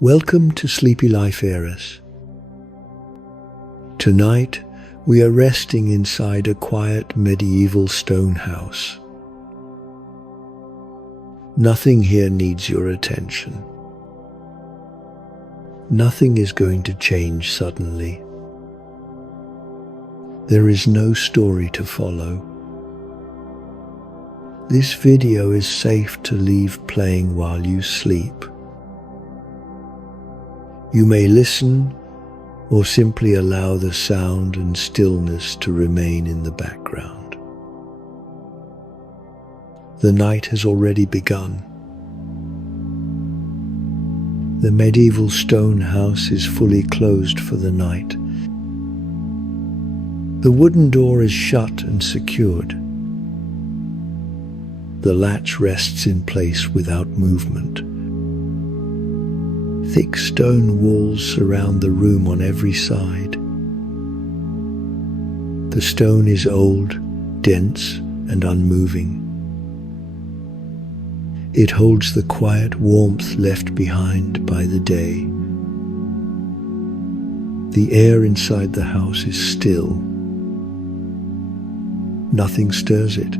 Welcome to Sleepy Life Eras. Tonight, we are resting inside a quiet medieval stone house. Nothing here needs your attention. Nothing is going to change suddenly. There is no story to follow. This video is safe to leave playing while you sleep. You may listen or simply allow the sound and stillness to remain in the background. The night has already begun. The medieval stone house is fully closed for the night. The wooden door is shut and secured. The latch rests in place without movement. Thick stone walls surround the room on every side. The stone is old, dense, and unmoving. It holds the quiet warmth left behind by the day. The air inside the house is still. Nothing stirs it.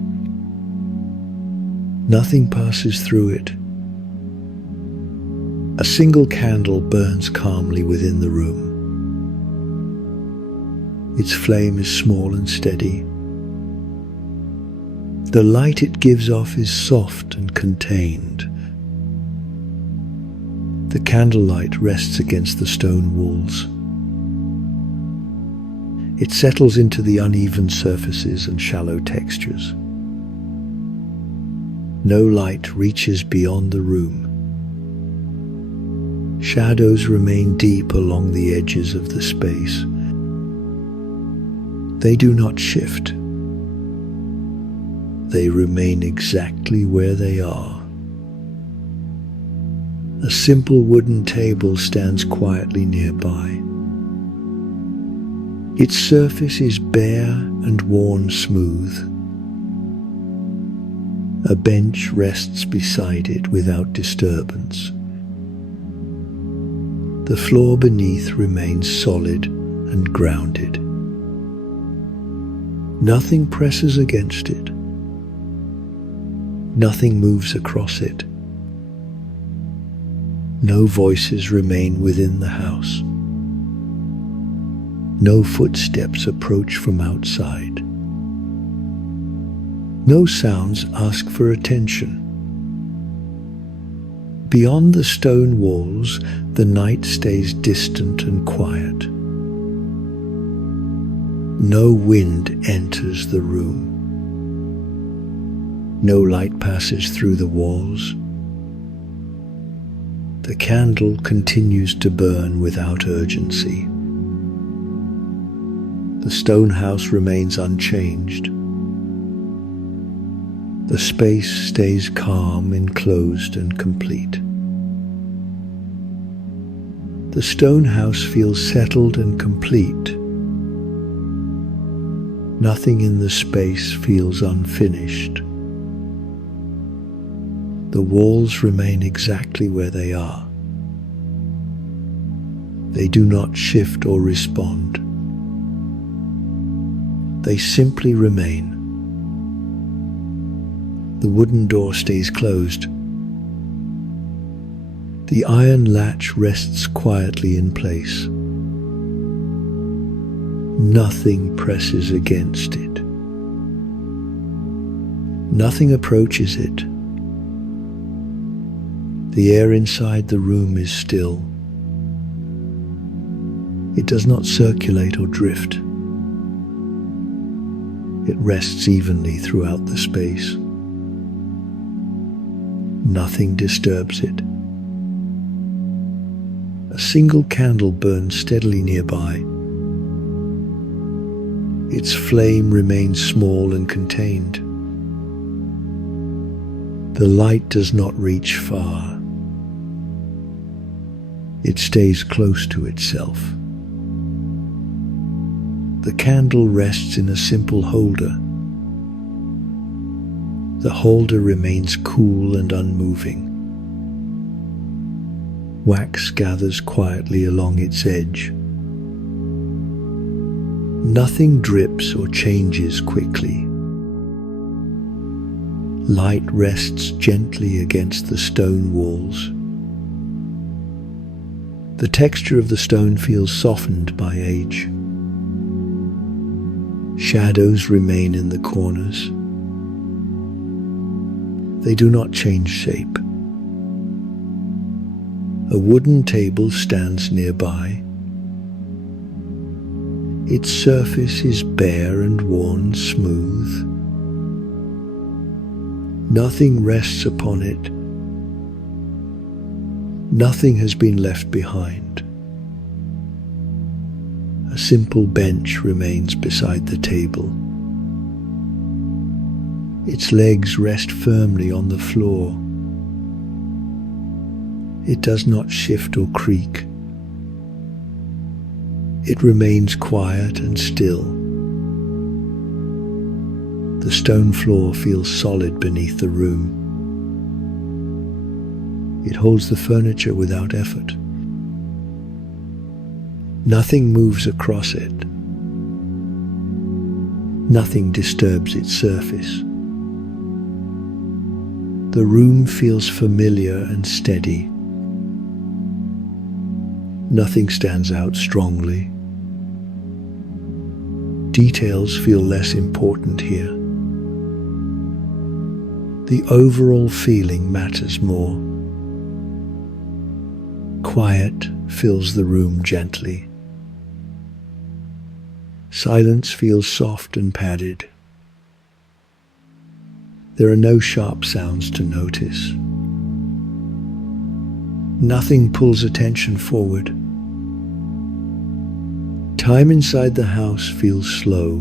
Nothing passes through it. A single candle burns calmly within the room. Its flame is small and steady. The light it gives off is soft and contained. The candlelight rests against the stone walls. It settles into the uneven surfaces and shallow textures. No light reaches beyond the room. Shadows remain deep along the edges of the space. They do not shift. They remain exactly where they are. A simple wooden table stands quietly nearby. Its surface is bare and worn smooth. A bench rests beside it without disturbance. The floor beneath remains solid and grounded. Nothing presses against it. Nothing moves across it. No voices remain within the house. No footsteps approach from outside. No sounds ask for attention. Beyond the stone walls, the night stays distant and quiet. No wind enters the room. No light passes through the walls. The candle continues to burn without urgency. The stone house remains unchanged. The space stays calm, enclosed, and complete. The stone house feels settled and complete. Nothing in the space feels unfinished. The walls remain exactly where they are. They do not shift or respond. They simply remain. The wooden door stays closed. The iron latch rests quietly in place. Nothing presses against it. Nothing approaches it. The air inside the room is still. It does not circulate or drift. It rests evenly throughout the space. Nothing disturbs it. A single candle burns steadily nearby. Its flame remains small and contained. The light does not reach far. It stays close to itself. The candle rests in a simple holder. The holder remains cool and unmoving. Wax gathers quietly along its edge. Nothing drips or changes quickly. Light rests gently against the stone walls. The texture of the stone feels softened by age. Shadows remain in the corners. They do not change shape. A wooden table stands nearby. Its surface is bare and worn smooth. Nothing rests upon it. Nothing has been left behind. A simple bench remains beside the table. Its legs rest firmly on the floor. It does not shift or creak. It remains quiet and still. The stone floor feels solid beneath the room. It holds the furniture without effort. Nothing moves across it. Nothing disturbs its surface. The room feels familiar and steady. Nothing stands out strongly. Details feel less important here. The overall feeling matters more. Quiet fills the room gently. Silence feels soft and padded. There are no sharp sounds to notice. Nothing pulls attention forward. Time inside the house feels slow.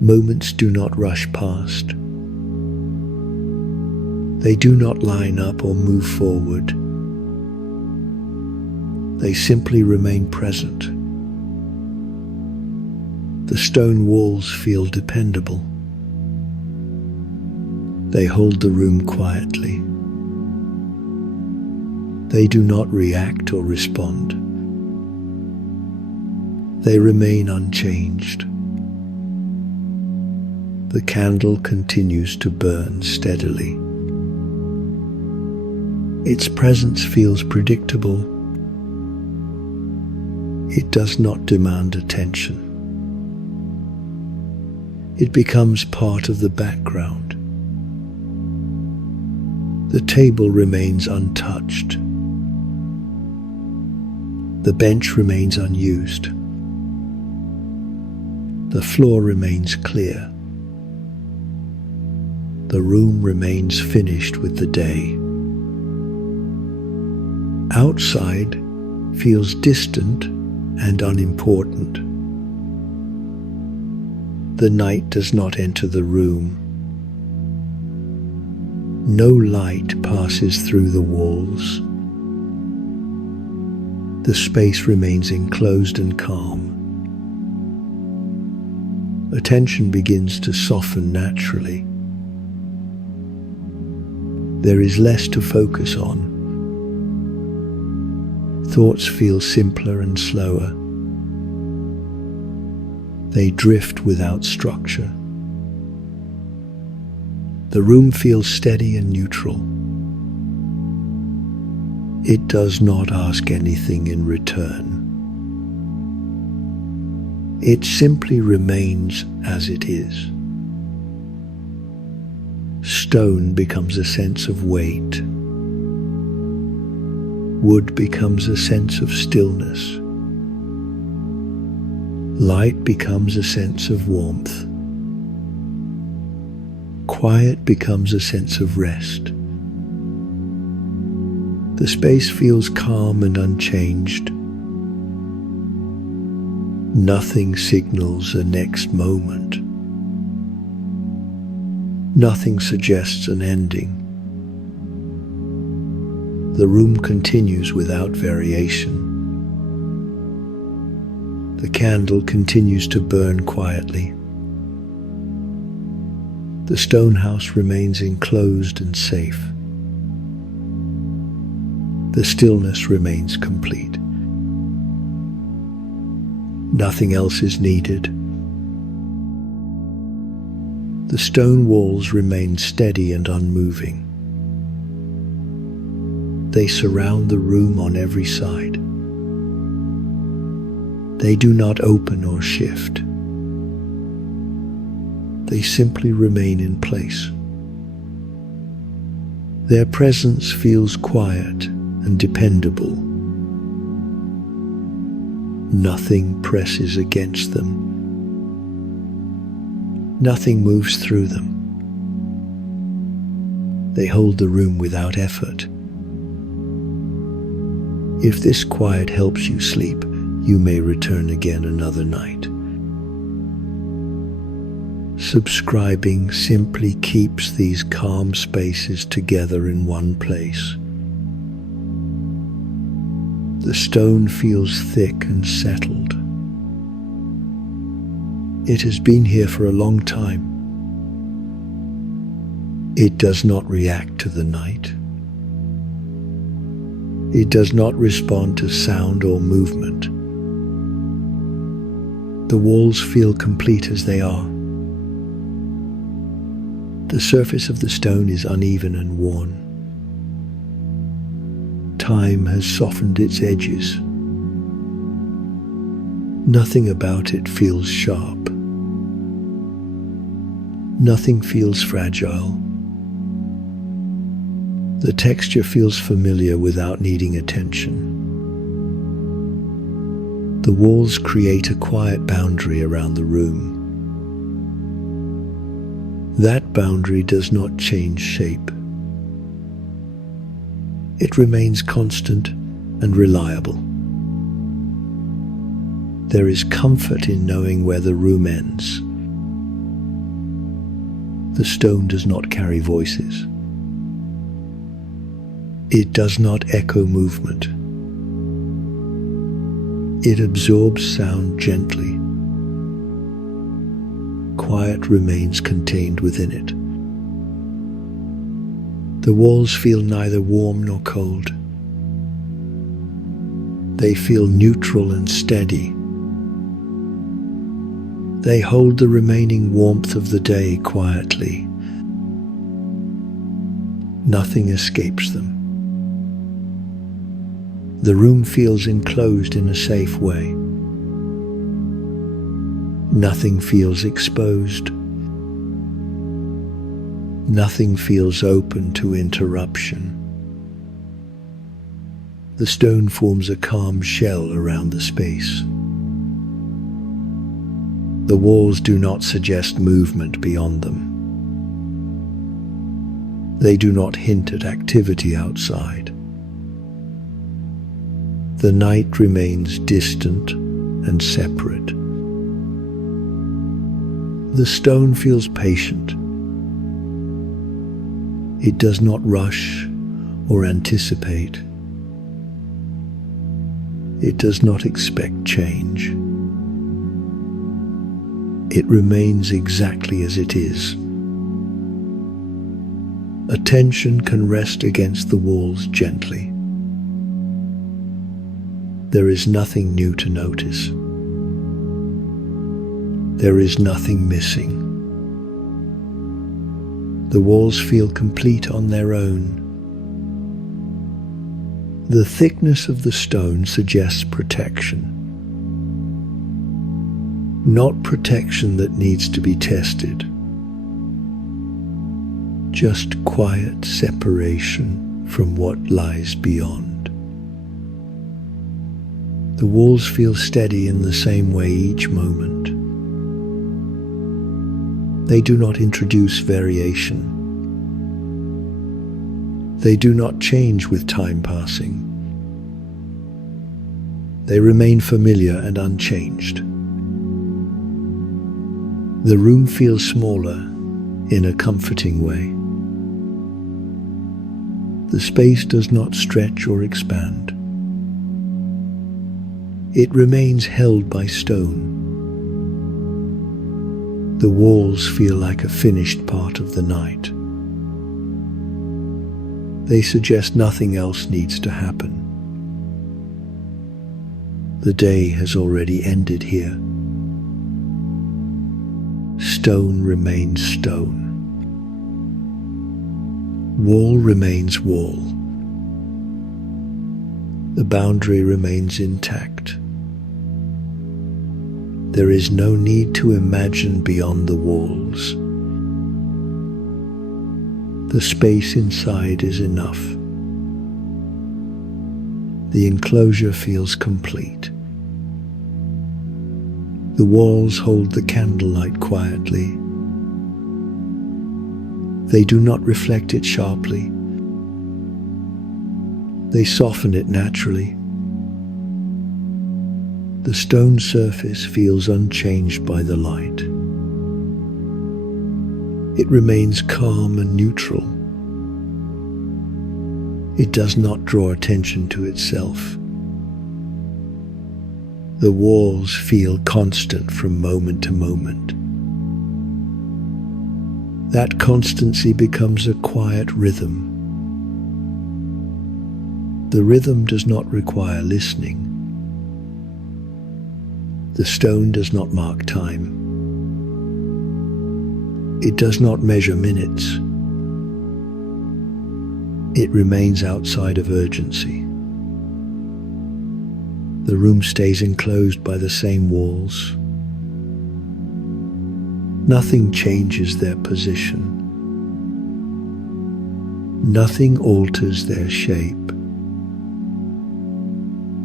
Moments do not rush past. They do not line up or move forward. They simply remain present. The stone walls feel dependable. They hold the room quietly. They do not react or respond. They remain unchanged. The candle continues to burn steadily. Its presence feels predictable. It does not demand attention. It becomes part of the background. The table remains untouched. The bench remains unused. The floor remains clear. The room remains finished with the day. Outside feels distant and unimportant. The night does not enter the room. No light passes through the walls. The space remains enclosed and calm. Attention begins to soften naturally. There is less to focus on. Thoughts feel simpler and slower. They drift without structure. The room feels steady and neutral. It does not ask anything in return. It simply remains as it is. Stone becomes a sense of weight. Wood becomes a sense of stillness. Light becomes a sense of warmth. Quiet becomes a sense of rest. The space feels calm and unchanged. Nothing signals a next moment. Nothing suggests an ending. The room continues without variation. The candle continues to burn quietly. The stone house remains enclosed and safe. The stillness remains complete. Nothing else is needed. The stone walls remain steady and unmoving. They surround the room on every side. They do not open or shift. They simply remain in place. Their presence feels quiet and dependable. Nothing presses against them. Nothing moves through them. They hold the room without effort. If this quiet helps you sleep, you may return again another night. Subscribing simply keeps these calm spaces together in one place. The stone feels thick and settled. It has been here for a long time. It does not react to the night. It does not respond to sound or movement. The walls feel complete as they are. The surface of the stone is uneven and worn. Time has softened its edges. Nothing about it feels sharp. Nothing feels fragile. The texture feels familiar without needing attention. The walls create a quiet boundary around the room. That boundary does not change shape. It remains constant and reliable. There is comfort in knowing where the room ends. The stone does not carry voices. It does not echo movement. It absorbs sound gently. Quiet remains contained within it. The walls feel neither warm nor cold. They feel neutral and steady. They hold the remaining warmth of the day quietly. Nothing escapes them. The room feels enclosed in a safe way. Nothing feels exposed. Nothing feels open to interruption. The stone forms a calm shell around the space. The walls do not suggest movement beyond them. They do not hint at activity outside. The night remains distant and separate. The stone feels patient. It does not rush or anticipate. It does not expect change. It remains exactly as it is. Attention can rest against the walls gently. There is nothing new to notice. There is nothing missing. The walls feel complete on their own. The thickness of the stone suggests protection. Not protection that needs to be tested. Just quiet separation from what lies beyond. The walls feel steady in the same way each moment. They do not introduce variation. They do not change with time passing. They remain familiar and unchanged. The room feels smaller in a comforting way. The space does not stretch or expand. It remains held by stone. The walls feel like a finished part of the night. They suggest nothing else needs to happen. The day has already ended here. Stone remains stone. Wall remains wall. The boundary remains intact. There is no need to imagine beyond the walls. The space inside is enough. The enclosure feels complete. The walls hold the candlelight quietly. They do not reflect it sharply. They soften it naturally. The stone surface feels unchanged by the light. It remains calm and neutral. It does not draw attention to itself. The walls feel constant from moment to moment. That constancy becomes a quiet rhythm. The rhythm does not require listening. The stone does not mark time. It does not measure minutes. It remains outside of urgency. The room stays enclosed by the same walls. Nothing changes their position. Nothing alters their shape.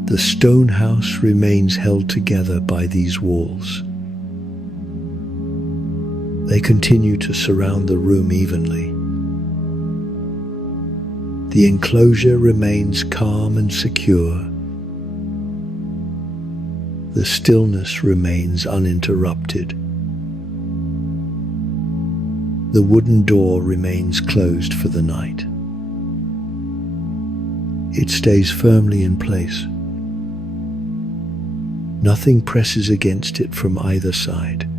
The stone house remains held together by these walls. They continue to surround the room evenly. The enclosure remains calm and secure. The stillness remains uninterrupted. The wooden door remains closed for the night. It stays firmly in place. Nothing presses against it from either side.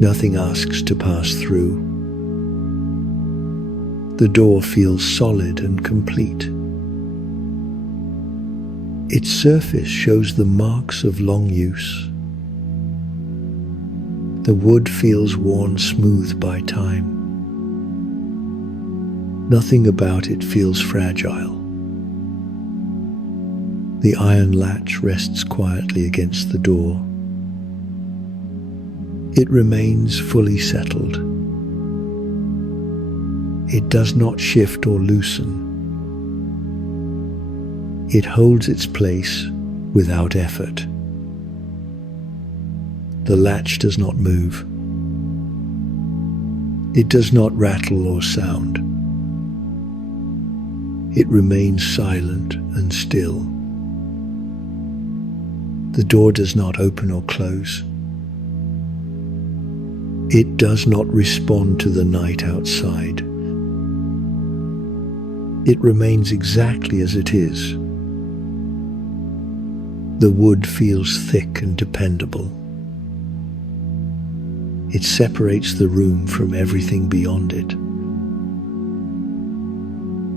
Nothing asks to pass through. The door feels solid and complete. Its surface shows the marks of long use. The wood feels worn smooth by time. Nothing about it feels fragile. The iron latch rests quietly against the door. It remains fully settled. It does not shift or loosen. It holds its place without effort. The latch does not move. It does not rattle or sound. It remains silent and still. The door does not open or close. It does not respond to the night outside. It remains exactly as it is. The wood feels thick and dependable. It separates the room from everything beyond it.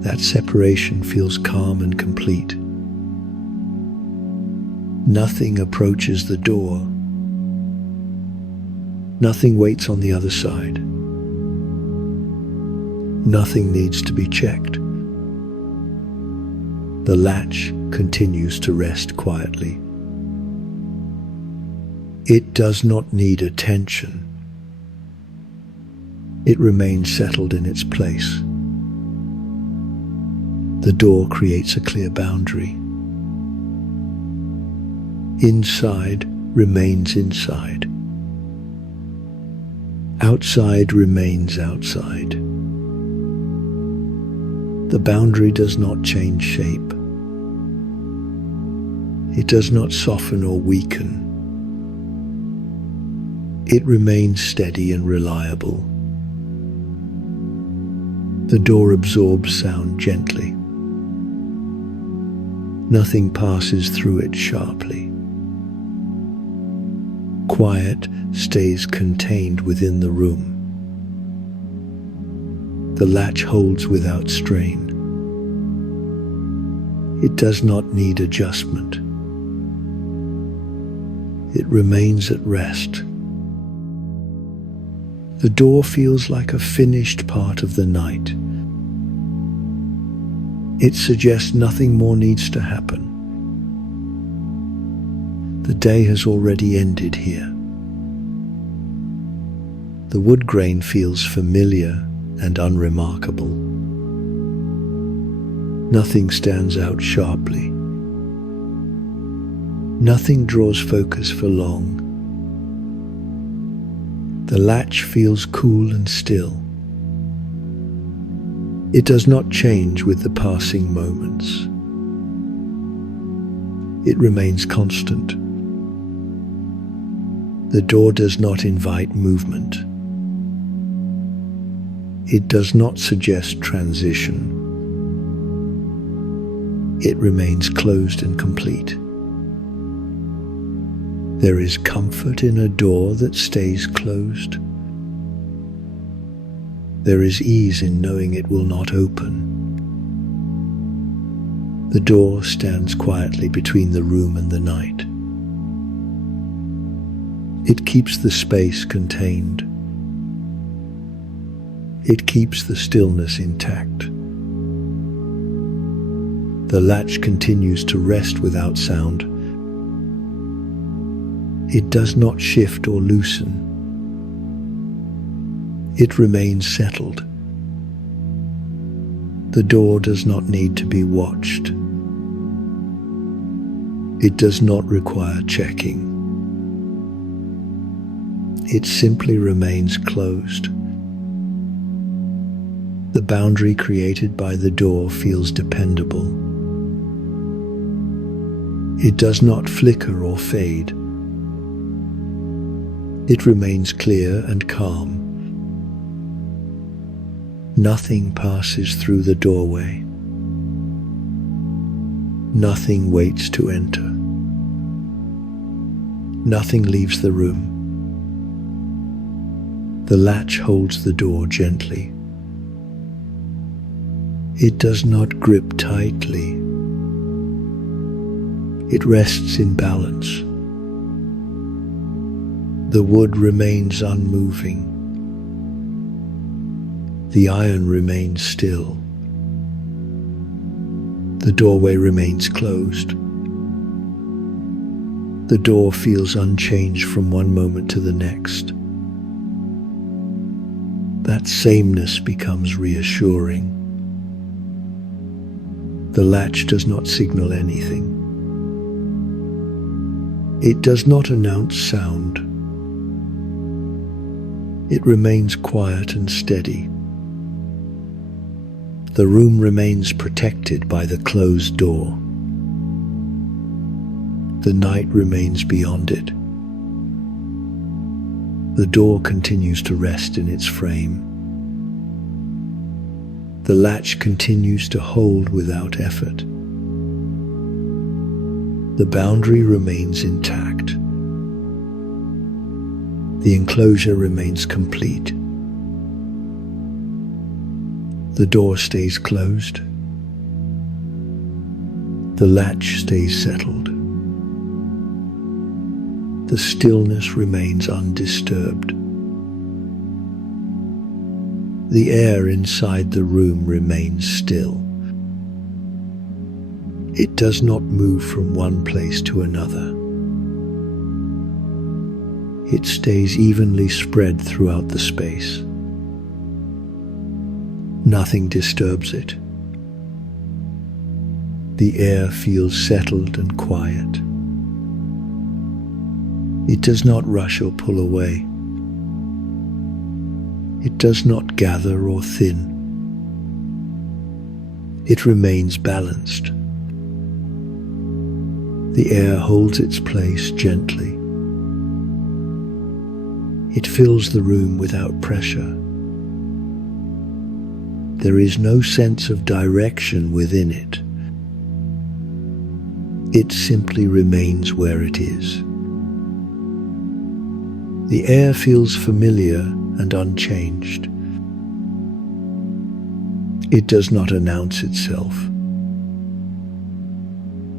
That separation feels calm and complete. Nothing approaches the door. Nothing waits on the other side. Nothing needs to be checked. The latch continues to rest quietly. It does not need attention. It remains settled in its place. The door creates a clear boundary. Inside remains inside. Outside remains outside. The boundary does not change shape. It does not soften or weaken. It remains steady and reliable. The door absorbs sound gently. Nothing passes through it sharply. Quiet stays contained within the room. The latch holds without strain. It does not need adjustment. It remains at rest. The door feels like a finished part of the night. It suggests nothing more needs to happen. The day has already ended here. The wood grain feels familiar and unremarkable. Nothing stands out sharply. Nothing draws focus for long. The latch feels cool and still. It does not change with the passing moments. It remains constant. The door does not invite movement. It does not suggest transition. It remains closed and complete. There is comfort in a door that stays closed. There is ease in knowing it will not open. The door stands quietly between the room and the night. It keeps the space contained. It keeps the stillness intact. The latch continues to rest without sound. It does not shift or loosen. It remains settled. The door does not need to be watched. It does not require checking. It simply remains closed. The boundary created by the door feels dependable. It does not flicker or fade. It remains clear and calm. Nothing passes through the doorway. Nothing waits to enter. Nothing leaves the room. The latch holds the door gently. It does not grip tightly. It rests in balance. The wood remains unmoving. The iron remains still. The doorway remains closed. The door feels unchanged from one moment to the next. That sameness becomes reassuring. The latch does not signal anything. It does not announce sound. It remains quiet and steady. The room remains protected by the closed door. The night remains beyond it. The door continues to rest in its frame. The latch continues to hold without effort. The boundary remains intact. The enclosure remains complete. The door stays closed. The latch stays settled. The stillness remains undisturbed. The air inside the room remains still. It does not move from one place to another. It stays evenly spread throughout the space. Nothing disturbs it. The air feels settled and quiet. It does not rush or pull away. It does not gather or thin. It remains balanced. The air holds its place gently. It fills the room without pressure. There is no sense of direction within it. It simply remains where it is. The air feels familiar and unchanged. It does not announce itself.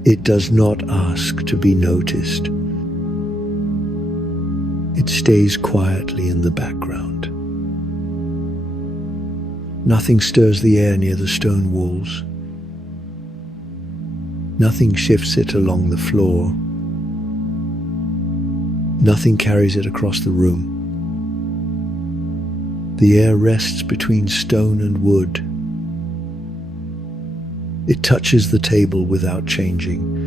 It does not ask to be noticed. It stays quietly in the background. Nothing stirs the air near the stone walls. Nothing shifts it along the floor. Nothing carries it across the room. The air rests between stone and wood. It touches the table without changing.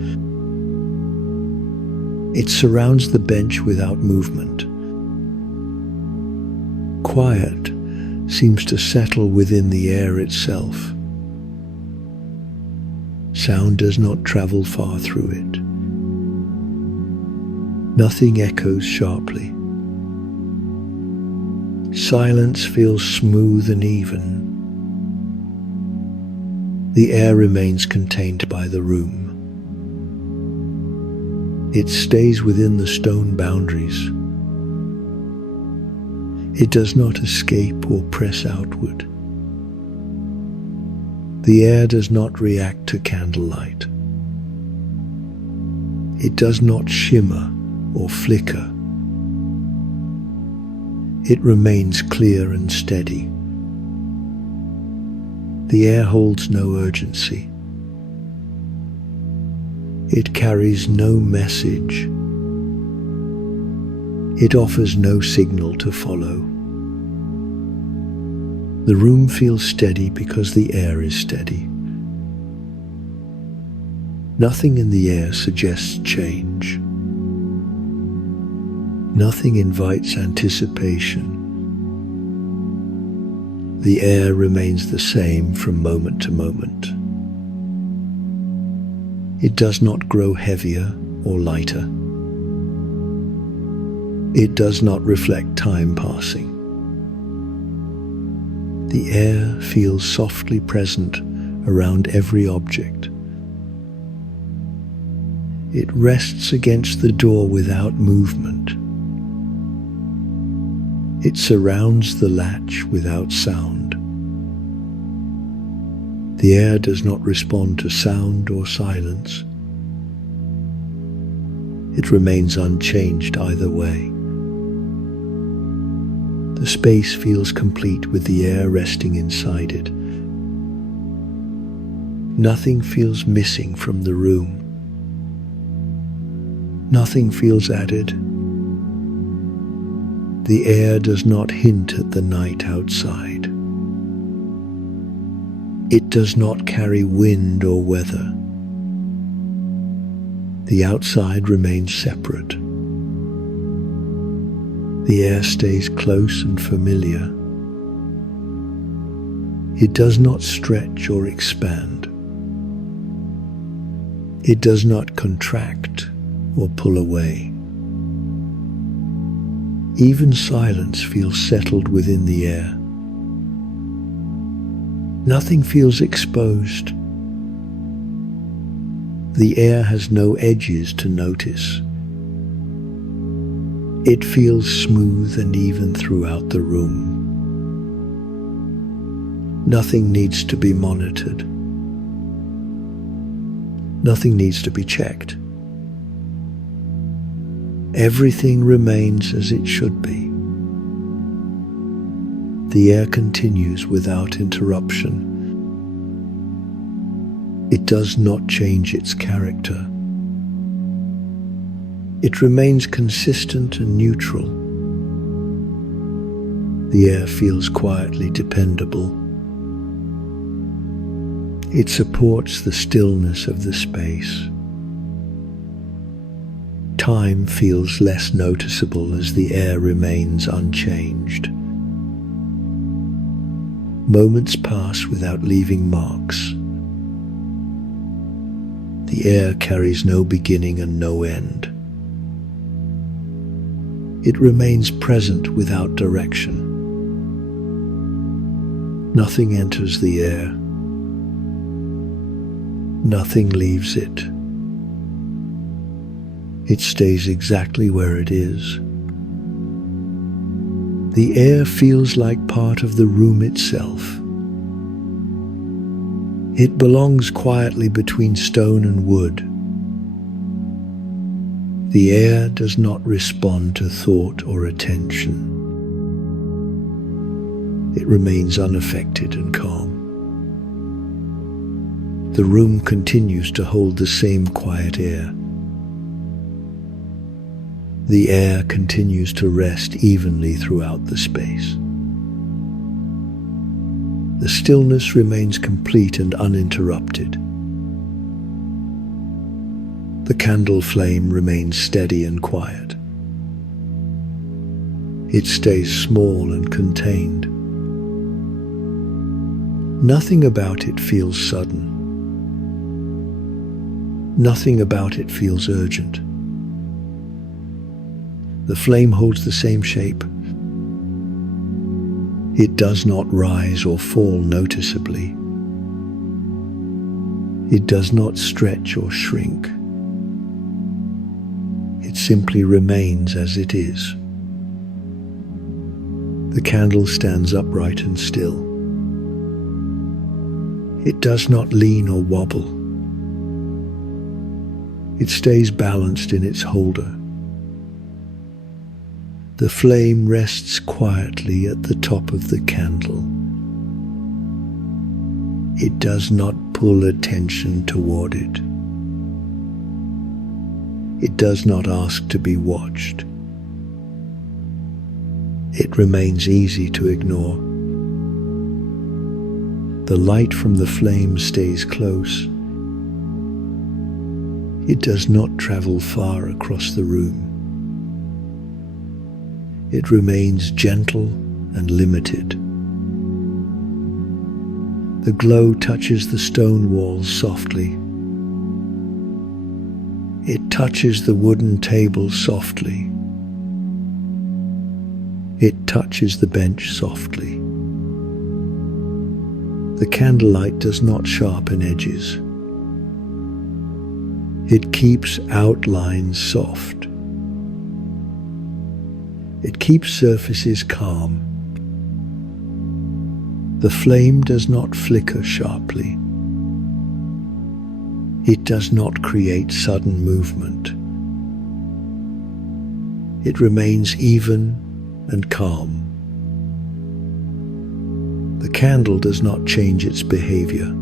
It surrounds the bench without movement. Quiet seems to settle within the air itself. Sound does not travel far through it. Nothing echoes sharply. Silence feels smooth and even. The air remains contained by the room. It stays within the stone boundaries. It does not escape or press outward. The air does not react to candlelight. It does not shimmer or flicker. It remains clear and steady. The air holds no urgency. It carries no message. It offers no signal to follow. The room feels steady because the air is steady. Nothing in the air suggests change. Nothing invites anticipation. The air remains the same from moment to moment. It does not grow heavier or lighter. It does not reflect time passing. The air feels softly present around every object. It rests against the door without movement. It surrounds the latch without sound. The air does not respond to sound or silence. It remains unchanged either way. The space feels complete with the air resting inside it. Nothing feels missing from the room. Nothing feels added. The air does not hint at the night outside. It does not carry wind or weather. The outside remains separate. The air stays close and familiar. It does not stretch or expand. It does not contract or pull away. Even silence feels settled within the air. Nothing feels exposed. The air has no edges to notice. It feels smooth and even throughout the room. Nothing needs to be monitored. Nothing needs to be checked. Everything remains as it should be. The air continues without interruption. It does not change its character. It remains consistent and neutral. The air feels quietly dependable. It supports the stillness of the space. Time feels less noticeable as the air remains unchanged. Moments pass without leaving marks. The air carries no beginning and no end. It remains present without direction. Nothing enters the air. Nothing leaves it. It stays exactly where it is. The air feels like part of the room itself. It belongs quietly between stone and wood. The air does not respond to thought or attention. It remains unaffected and calm. The room continues to hold the same quiet air. The air continues to rest evenly throughout the space. The stillness remains complete and uninterrupted. The candle flame remains steady and quiet. It stays small and contained. Nothing about it feels sudden. Nothing about it feels urgent. The flame holds the same shape. It does not rise or fall noticeably. It does not stretch or shrink. It simply remains as it is. The candle stands upright and still. It does not lean or wobble. It stays balanced in its holder. The flame rests quietly at the top of the candle. It does not pull attention toward it. It does not ask to be watched. It remains easy to ignore. The light from the flame stays close. It does not travel far across the room. It remains gentle and limited. The glow touches the stone walls softly. It touches the wooden table softly. It touches the bench softly. The candlelight does not sharpen edges. It keeps outlines soft. It keeps surfaces calm. The flame does not flicker sharply. It does not create sudden movement. It remains even and calm. The candle does not change its behavior.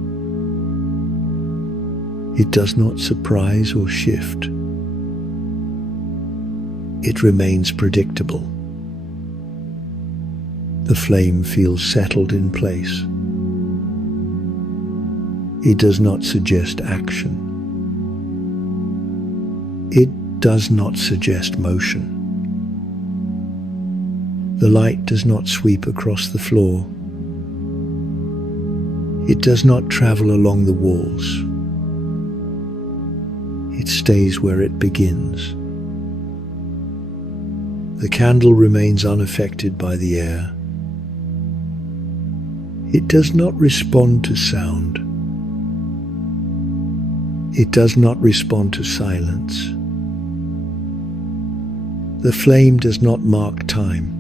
It does not surprise or shift. It remains predictable. The flame feels settled in place. It does not suggest action. It does not suggest motion. The light does not sweep across the floor. It does not travel along the walls. It stays where it begins. The candle remains unaffected by the air. It does not respond to sound. It does not respond to silence. The flame does not mark time.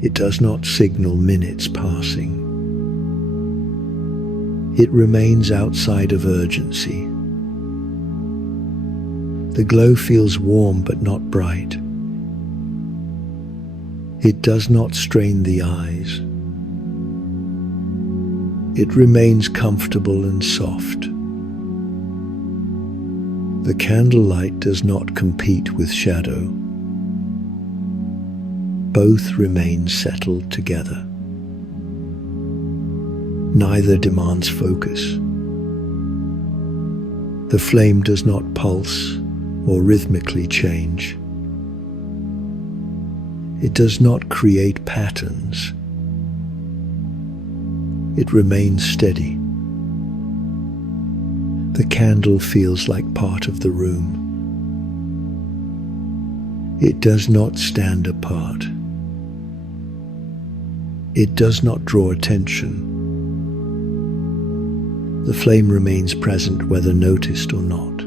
It does not signal minutes passing. It remains outside of urgency. The glow feels warm but not bright. It does not strain the eyes. It remains comfortable and soft. The candlelight does not compete with shadow. Both remain settled together. Neither demands focus. The flame does not pulse or rhythmically change. It does not create patterns. It remains steady. The candle feels like part of the room. It does not stand apart. It does not draw attention. The flame remains present whether noticed or not.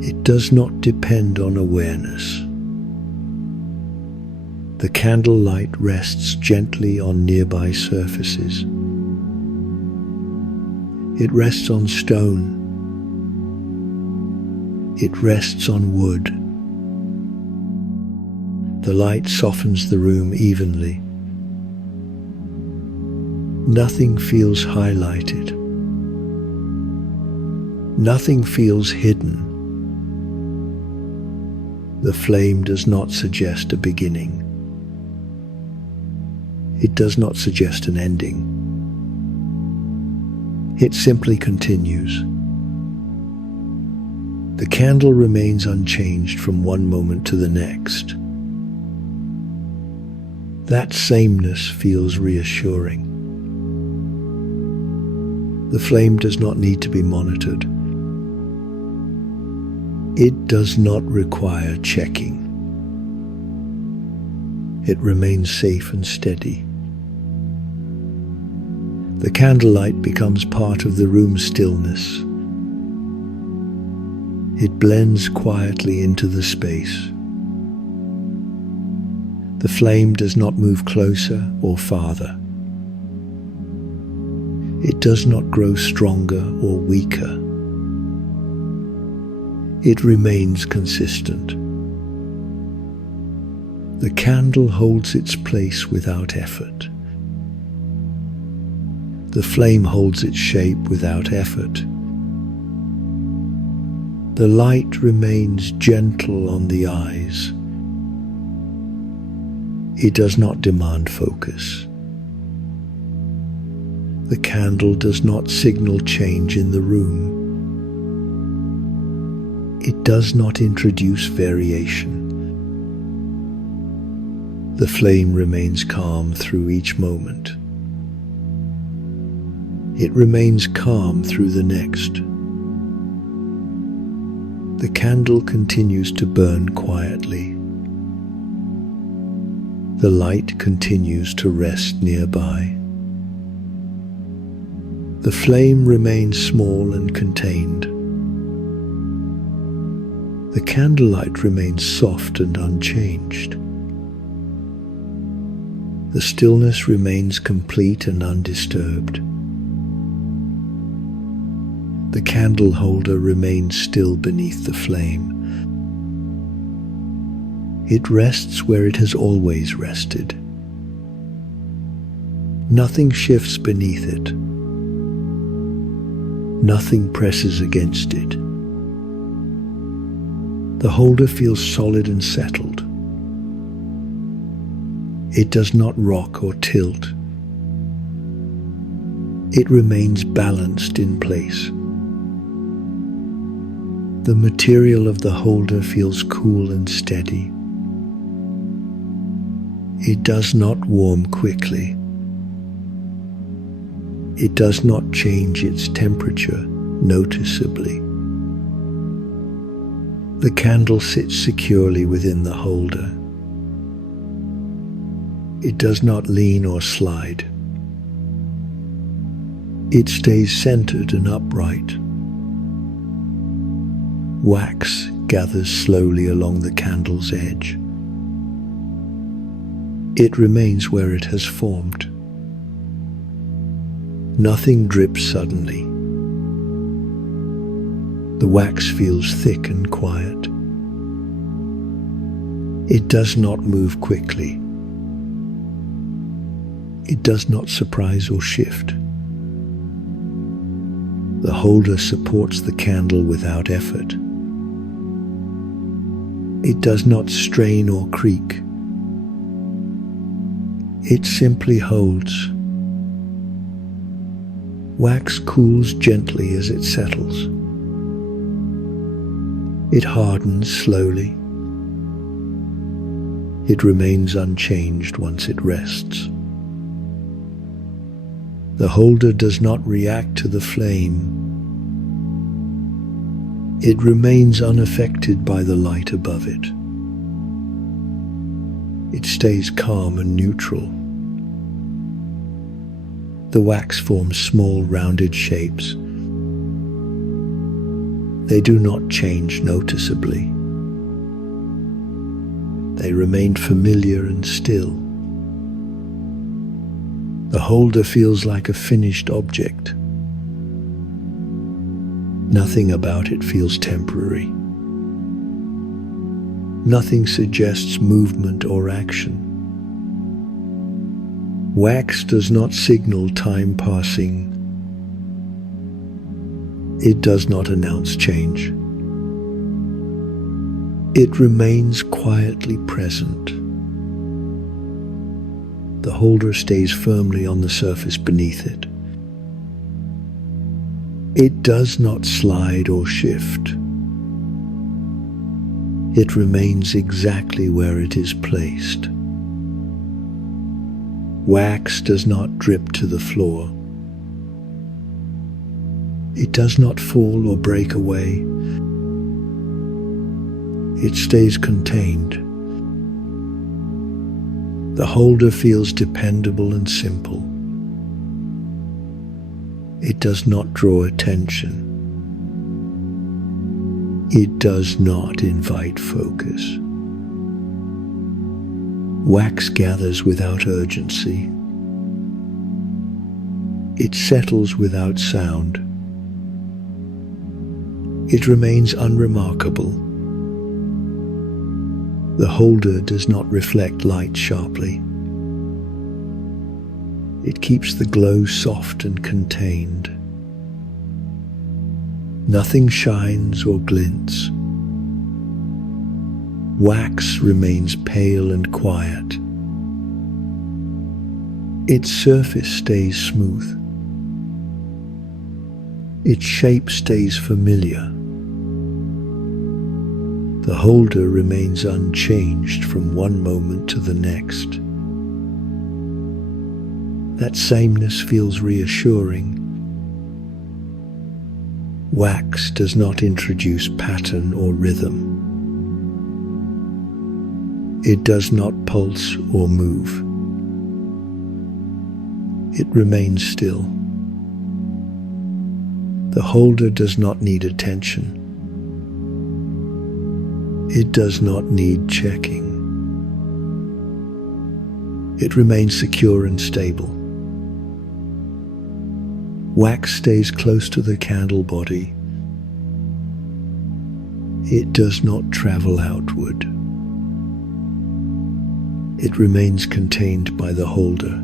It does not depend on awareness. The candlelight rests gently on nearby surfaces. It rests on stone. It rests on wood. The light softens the room evenly. Nothing feels highlighted. Nothing feels hidden. The flame does not suggest a beginning. It does not suggest an ending. It simply continues. The candle remains unchanged from one moment to the next. That sameness feels reassuring. The flame does not need to be monitored. It does not require checking. It remains safe and steady. The candlelight becomes part of the room's stillness. It blends quietly into the space. The flame does not move closer or farther. It does not grow stronger or weaker. It remains consistent. The candle holds its place without effort. The flame holds its shape without effort. The light remains gentle on the eyes. It does not demand focus. The candle does not signal change in the room. It does not introduce variation. The flame remains calm through each moment. It remains calm through the next. The candle continues to burn quietly. The light continues to rest nearby. The flame remains small and contained. The candlelight remains soft and unchanged. The stillness remains complete and undisturbed. The candle holder remains still beneath the flame. It rests where it has always rested. Nothing shifts beneath it. Nothing presses against it. The holder feels solid and settled. It does not rock or tilt. It remains balanced in place. The material of the holder feels cool and steady. It does not warm quickly. It does not change its temperature noticeably. The candle sits securely within the holder. It does not lean or slide. It stays centered and upright. Wax gathers slowly along the candle's edge. It remains where it has formed. Nothing drips suddenly. The wax feels thick and quiet. It does not move quickly. It does not surprise or shift. The holder supports the candle without effort. It does not strain or creak. It simply holds. Wax cools gently as it settles. It hardens slowly. It remains unchanged once it rests. The holder does not react to the flame. It remains unaffected by the light above it. It stays calm and neutral. The wax forms small rounded shapes. They do not change noticeably. They remain familiar and still. The holder feels like a finished object. Nothing about it feels temporary. Nothing suggests movement or action. Wax does not signal time passing. It does not announce change. It remains quietly present. The holder stays firmly on the surface beneath it. It does not slide or shift. It remains exactly where it is placed. Wax does not drip to the floor. It does not fall or break away. It stays contained. The holder feels dependable and simple. It does not draw attention. It does not invite focus. Wax gathers without urgency. It settles without sound. It remains unremarkable. The holder does not reflect light sharply. It keeps the glow soft and contained. Nothing shines or glints. Wax remains pale and quiet. Its surface stays smooth. Its shape stays familiar. The holder remains unchanged from one moment to the next. That sameness feels reassuring. Wax does not introduce pattern or rhythm. It does not pulse or move. It remains still. The holder does not need attention. It does not need checking. It remains secure and stable. Wax stays close to the candle body. It does not travel outward. It remains contained by the holder.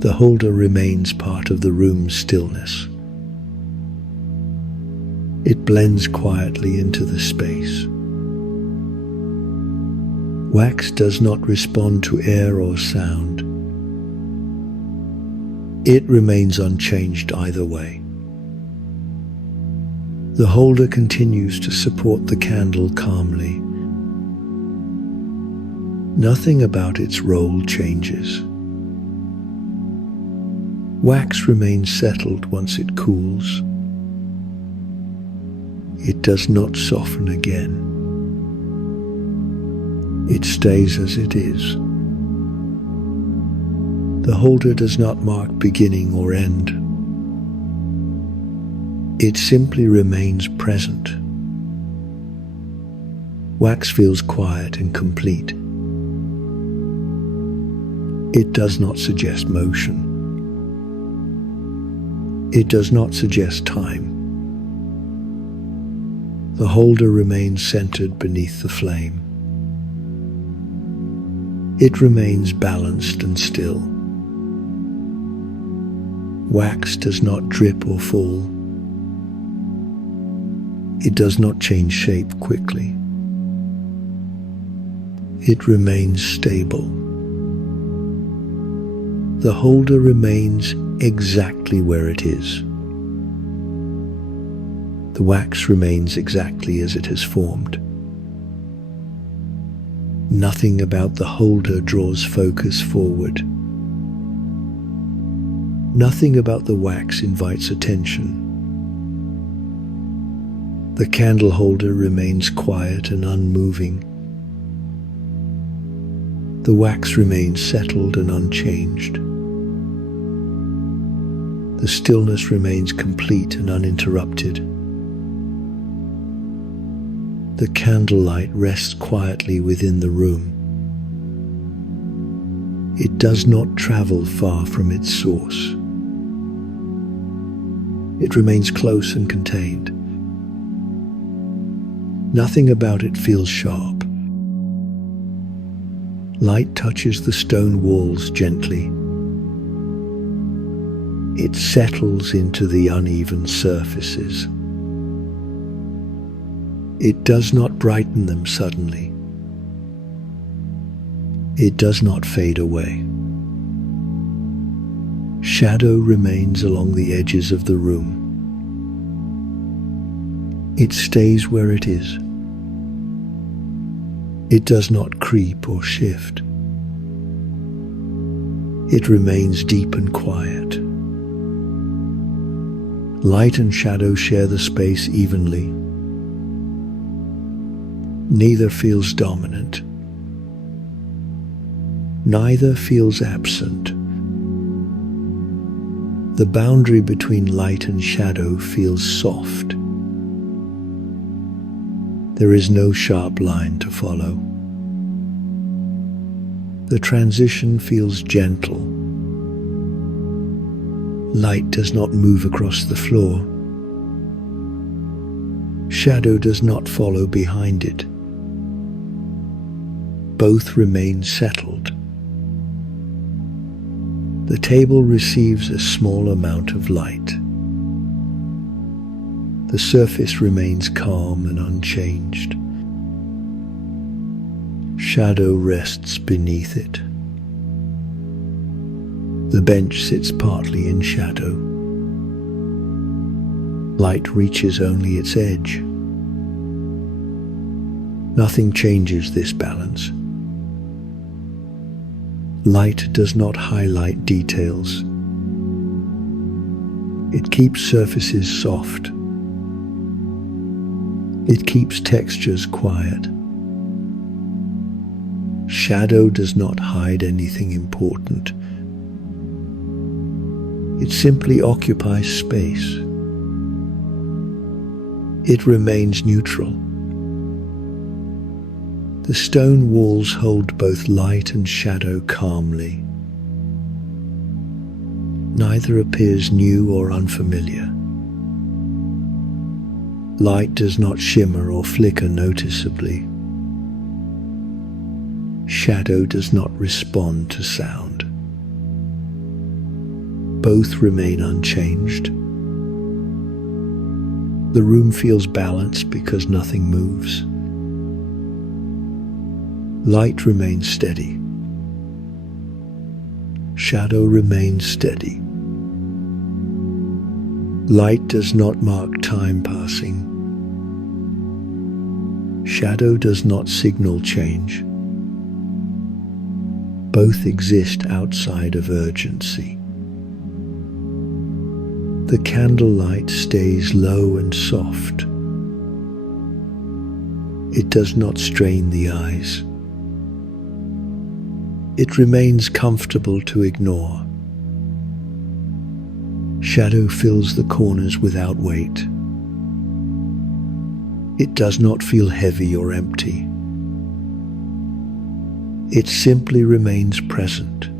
The holder remains part of the room's stillness. It blends quietly into the space. Wax does not respond to air or sound. It remains unchanged either way. The holder continues to support the candle calmly. Nothing about its role changes. Wax remains settled once it cools. It does not soften again. It stays as it is. The holder does not mark beginning or end. It simply remains present. Wax feels quiet and complete. It does not suggest motion. It does not suggest time. The holder remains centered beneath the flame. It remains balanced and still. Wax does not drip or fall. It does not change shape quickly. It remains stable. The holder remains exactly where it is. The wax remains exactly as it has formed. Nothing about the holder draws focus forward. Nothing about the wax invites attention. The candle holder remains quiet and unmoving. The wax remains settled and unchanged. The stillness remains complete and uninterrupted. The candlelight rests quietly within the room. It does not travel far from its source. It remains close and contained. Nothing about it feels sharp. Light touches the stone walls gently. It settles into the uneven surfaces. It does not brighten them suddenly. It does not fade away. Shadow remains along the edges of the room. It stays where it is. It does not creep or shift. It remains deep and quiet. Light and shadow share the space evenly. Neither feels dominant. Neither feels absent. The boundary between light and shadow feels soft. There is no sharp line to follow. The transition feels gentle. Light does not move across the floor. Shadow does not follow behind it. Both remain settled. The table receives a small amount of light. The surface remains calm and unchanged. Shadow rests beneath it. The bench sits partly in shadow. Light reaches only its edge. Nothing changes this balance. Light does not highlight details. It keeps surfaces soft. It keeps textures quiet. Shadow does not hide anything important. It simply occupies space. It remains neutral. The stone walls hold both light and shadow calmly. Neither appears new or unfamiliar. Light does not shimmer or flicker noticeably. Shadow does not respond to sound. Both remain unchanged. The room feels balanced because nothing moves. Light remains steady. Shadow remains steady. Light does not mark time passing. Shadow does not signal change. Both exist outside of urgency. The candlelight stays low and soft. It does not strain the eyes. It remains comfortable to ignore. Shadow fills the corners without weight. It does not feel heavy or empty. It simply remains present.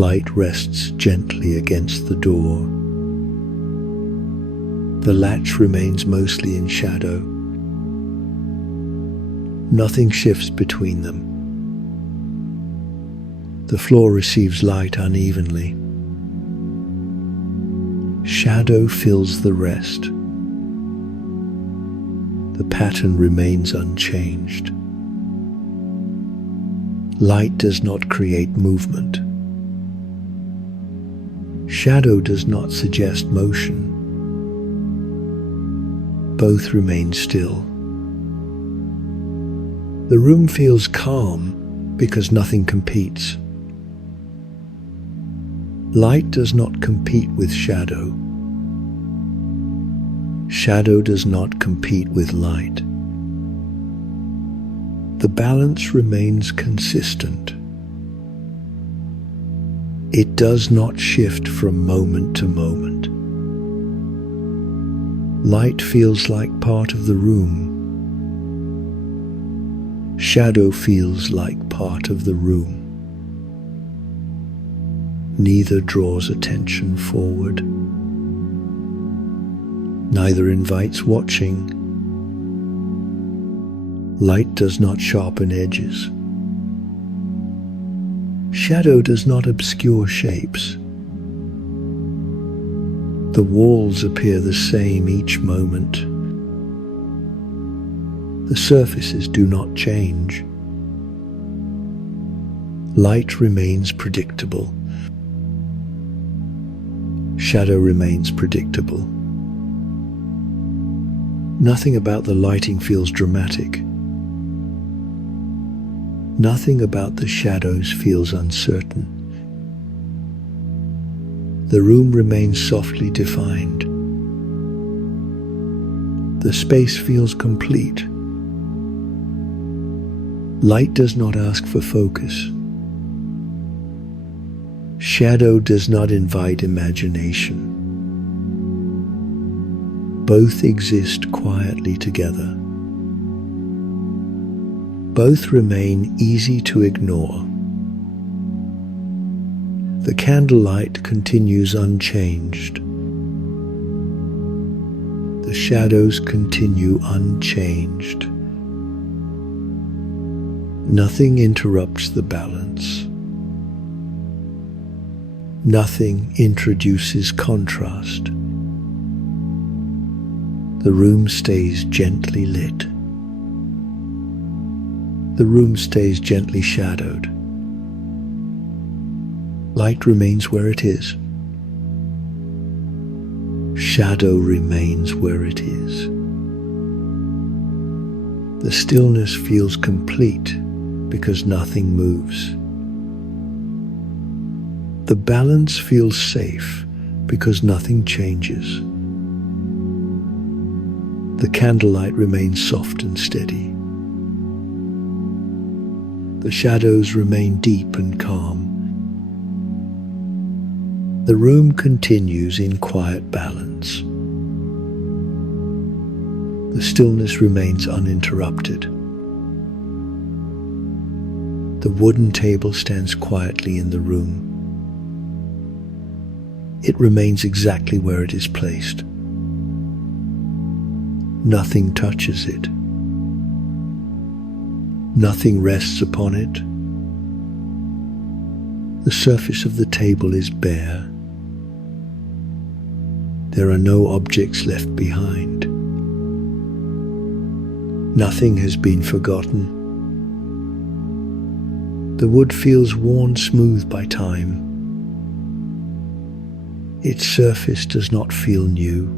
Light rests gently against the door. The latch remains mostly in shadow. Nothing shifts between them. The floor receives light unevenly. Shadow fills the rest. The pattern remains unchanged. Light does not create movement. Shadow does not suggest motion. Both remain still. The room feels calm because nothing competes. Light does not compete with shadow. Shadow does not compete with light. The balance remains consistent. It does not shift from moment to moment. Light feels like part of the room. Shadow feels like part of the room. Neither draws attention forward. Neither invites watching. Light does not sharpen edges. Shadow does not obscure shapes. The walls appear the same each moment. The surfaces do not change. Light remains predictable. Shadow remains predictable. Nothing about the lighting feels dramatic. Nothing about the shadows feels uncertain. The room remains softly defined. The space feels complete. Light does not ask for focus. Shadow does not invite imagination. Both exist quietly together. Both remain easy to ignore. The candlelight continues unchanged. The shadows continue unchanged. Nothing interrupts the balance. Nothing introduces contrast. The room stays gently lit. The room stays gently shadowed. Light remains where it is. Shadow remains where it is. The stillness feels complete because nothing moves. The balance feels safe because nothing changes. The candlelight remains soft and steady. The shadows remain deep and calm. The room continues in quiet balance. The stillness remains uninterrupted. The wooden table stands quietly in the room. It remains exactly where it is placed. Nothing touches it. Nothing rests upon it. The surface of the table is bare. There are no objects left behind. Nothing has been forgotten. The wood feels worn smooth by time. Its surface does not feel new.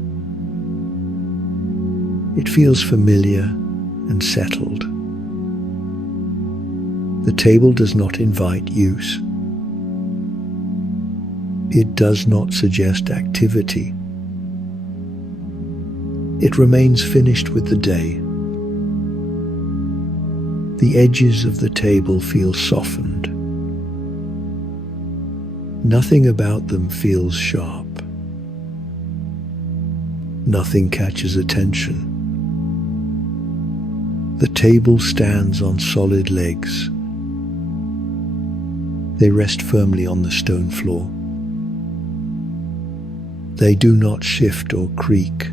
It feels familiar and settled. The table does not invite use. It does not suggest activity. It remains finished with the day. The edges of the table feel softened. Nothing about them feels sharp. Nothing catches attention. The table stands on solid legs. They rest firmly on the stone floor. They do not shift or creak.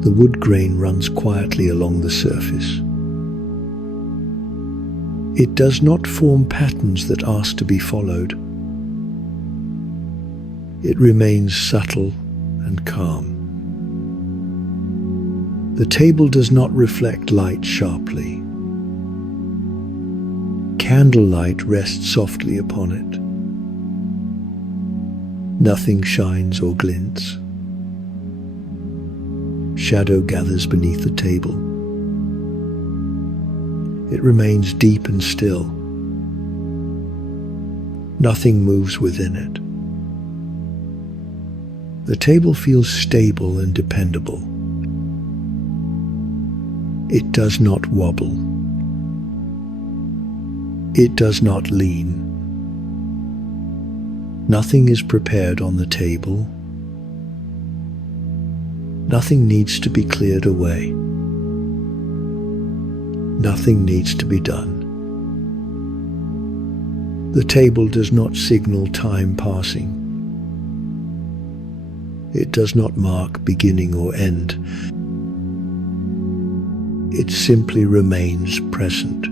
The wood grain runs quietly along the surface. It does not form patterns that ask to be followed. It remains subtle and calm. The table does not reflect light sharply. Candlelight rests softly upon it. Nothing shines or glints. Shadow gathers beneath the table. It remains deep and still. Nothing moves within it. The table feels stable and dependable. It does not wobble. It does not lean. Nothing is prepared on the table. Nothing needs to be cleared away. Nothing needs to be done. The table does not signal time passing. It does not mark beginning or end. It simply remains present.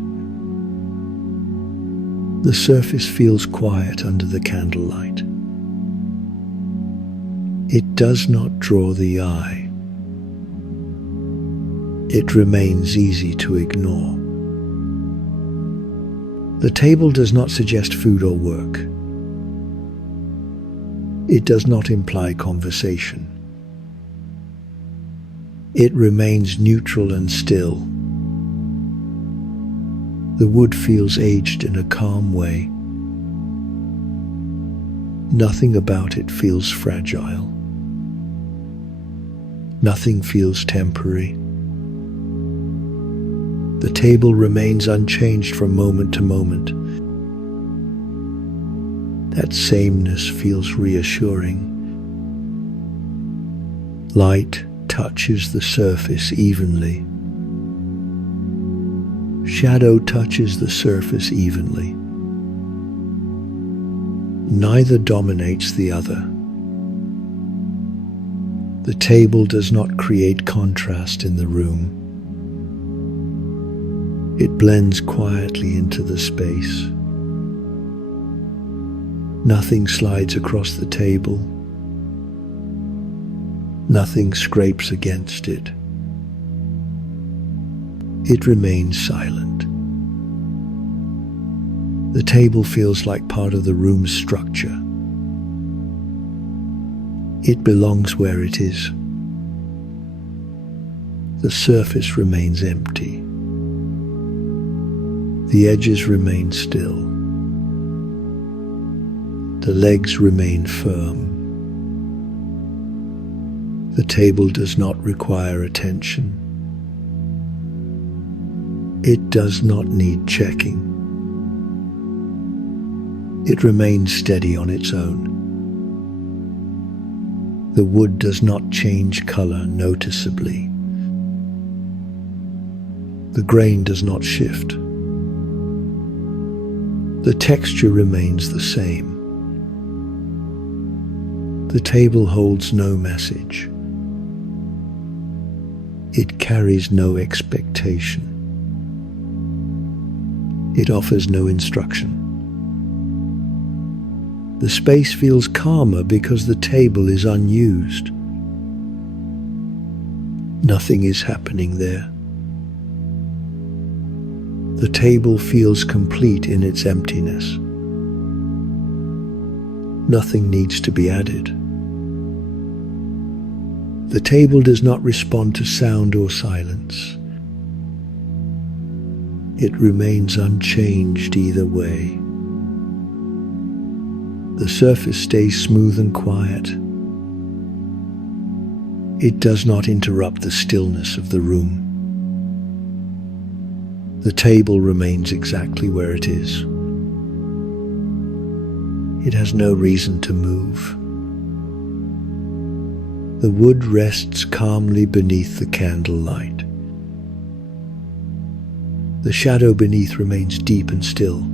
The surface feels quiet under the candlelight. It does not draw the eye. It remains easy to ignore. The table does not suggest food or work. It does not imply conversation. It remains neutral and still. The wood feels aged in a calm way. Nothing about it feels fragile. Nothing feels temporary. The table remains unchanged from moment to moment. That sameness feels reassuring. Light touches the surface evenly. Shadow touches the surface evenly. Neither dominates the other. The table does not create contrast in the room. It blends quietly into the space. Nothing slides across the table. Nothing scrapes against it. It remains silent. The table feels like part of the room's structure. It belongs where it is. The surface remains empty. The edges remain still. The legs remain firm. The table does not require attention. It does not need checking. It remains steady on its own. The wood does not change color noticeably. The grain does not shift. The texture remains the same. The table holds no message. It carries no expectation. It offers no instruction. The space feels calmer because the table is unused. Nothing is happening there. The table feels complete in its emptiness. Nothing needs to be added. The table does not respond to sound or silence. It remains unchanged either way. The surface stays smooth and quiet. It does not interrupt the stillness of the room. The table remains exactly where it is. It has no reason to move. The wood rests calmly beneath the candlelight. The shadow beneath remains deep and still.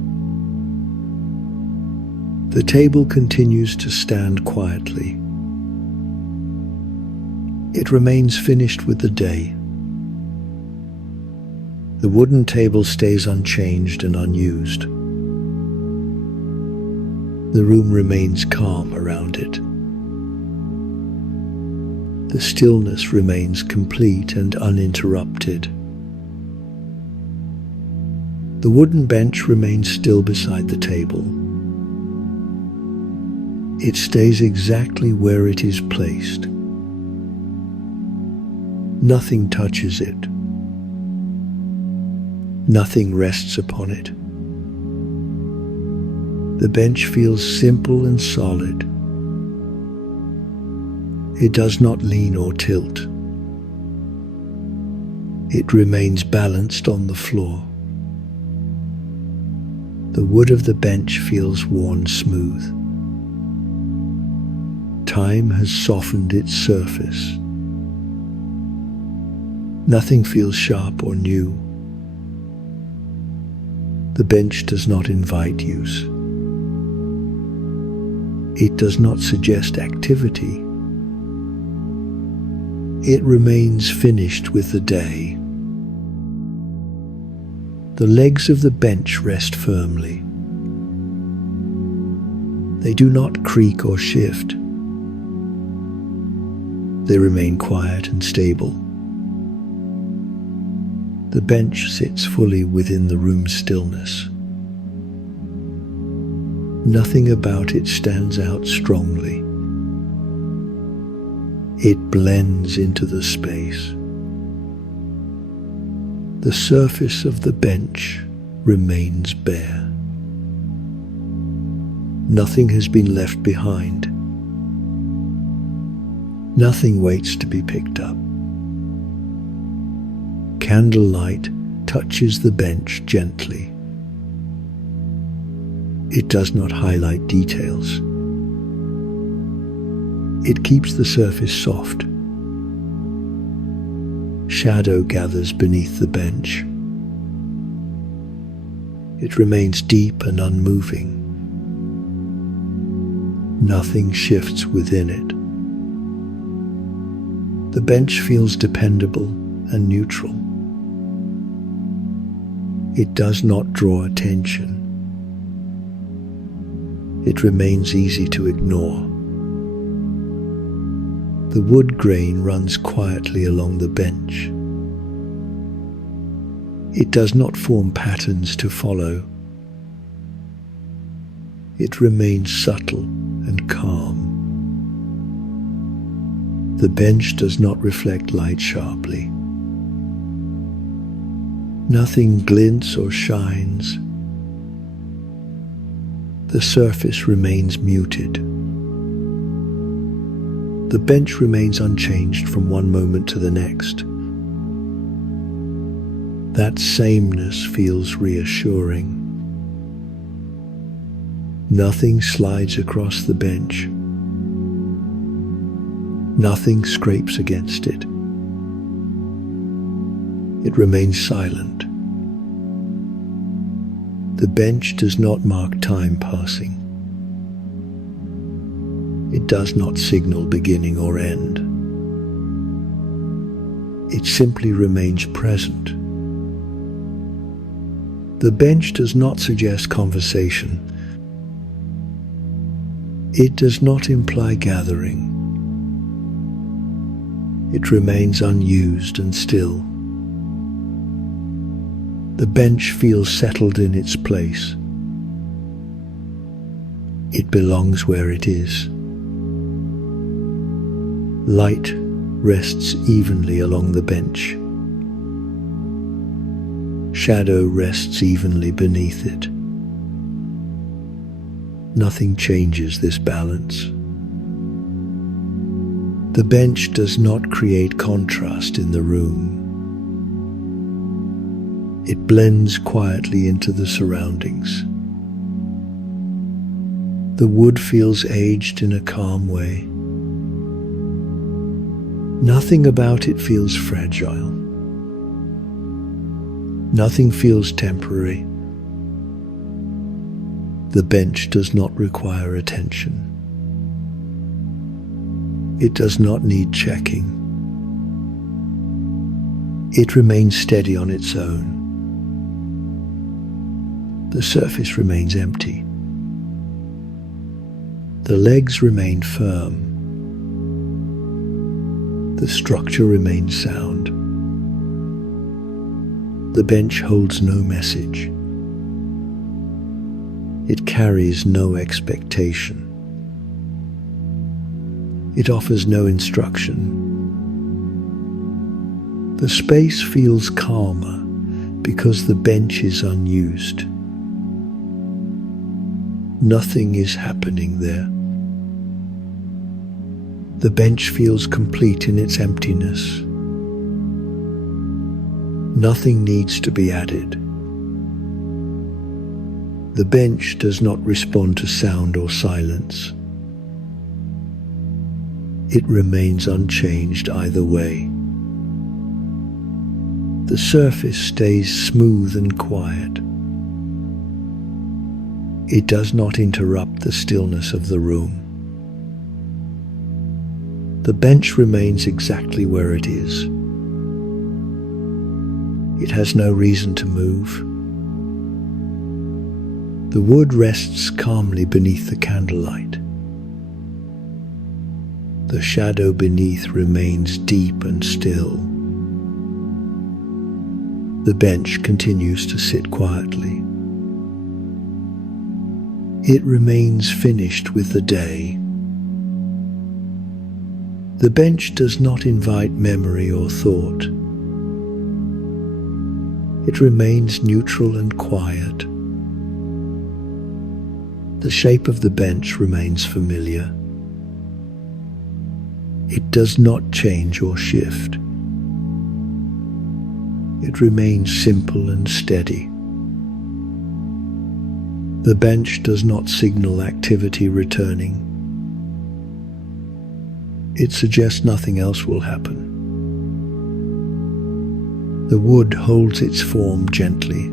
The table continues to stand quietly. It remains finished with the day. The wooden table stays unchanged and unused. The room remains calm around it. The stillness remains complete and uninterrupted. The wooden bench remains still beside the table. It stays exactly where it is placed. Nothing touches it. Nothing rests upon it. The bench feels simple and solid. It does not lean or tilt. It remains balanced on the floor. The wood of the bench feels worn smooth. Time has softened its surface. Nothing feels sharp or new. The bench does not invite use. It does not suggest activity. It remains finished with the day. The legs of the bench rest firmly. They do not creak or shift. They remain quiet and stable. The bench sits fully within the room's stillness. Nothing about it stands out strongly. It blends into the space. The surface of the bench remains bare. Nothing has been left behind. Nothing waits to be picked up. Candlelight touches the bench gently. It does not highlight details. It keeps the surface soft. Shadow gathers beneath the bench. It remains deep and unmoving. Nothing shifts within it. The bench feels dependable and neutral. It does not draw attention. It remains easy to ignore. The wood grain runs quietly along the bench. It does not form patterns to follow. It remains subtle and calm. The bench does not reflect light sharply. Nothing glints or shines. The surface remains muted. The bench remains unchanged from one moment to the next. That sameness feels reassuring. Nothing slides across the bench. Nothing scrapes against it. It remains silent. The bench does not mark time passing. It does not signal beginning or end. It simply remains present. The bench does not suggest conversation. It does not imply gathering. It remains unused and still. The bench feels settled in its place. It belongs where it is. Light rests evenly along the bench. Shadow rests evenly beneath it. Nothing changes this balance. The bench does not create contrast in the room. It blends quietly into the surroundings. The wood feels aged in a calm way. Nothing about it feels fragile. Nothing feels temporary. The bench does not require attention. It does not need checking. It remains steady on its own. The surface remains empty. The legs remain firm. The structure remains sound. The bench holds no message. It carries no expectation. It offers no instruction. The space feels calmer because the bench is unused. Nothing is happening there. The bench feels complete in its emptiness. Nothing needs to be added. The bench does not respond to sound or silence. It remains unchanged either way. The surface stays smooth and quiet. It does not interrupt the stillness of the room. The bench remains exactly where it is. It has no reason to move. The wood rests calmly beneath the candlelight. The shadow beneath remains deep and still. The bench continues to sit quietly. It remains finished with the day. The bench does not invite memory or thought. It remains neutral and quiet. The shape of the bench remains familiar. It does not change or shift. It remains simple and steady. The bench does not signal activity returning. It suggests nothing else will happen. The wood holds its form gently.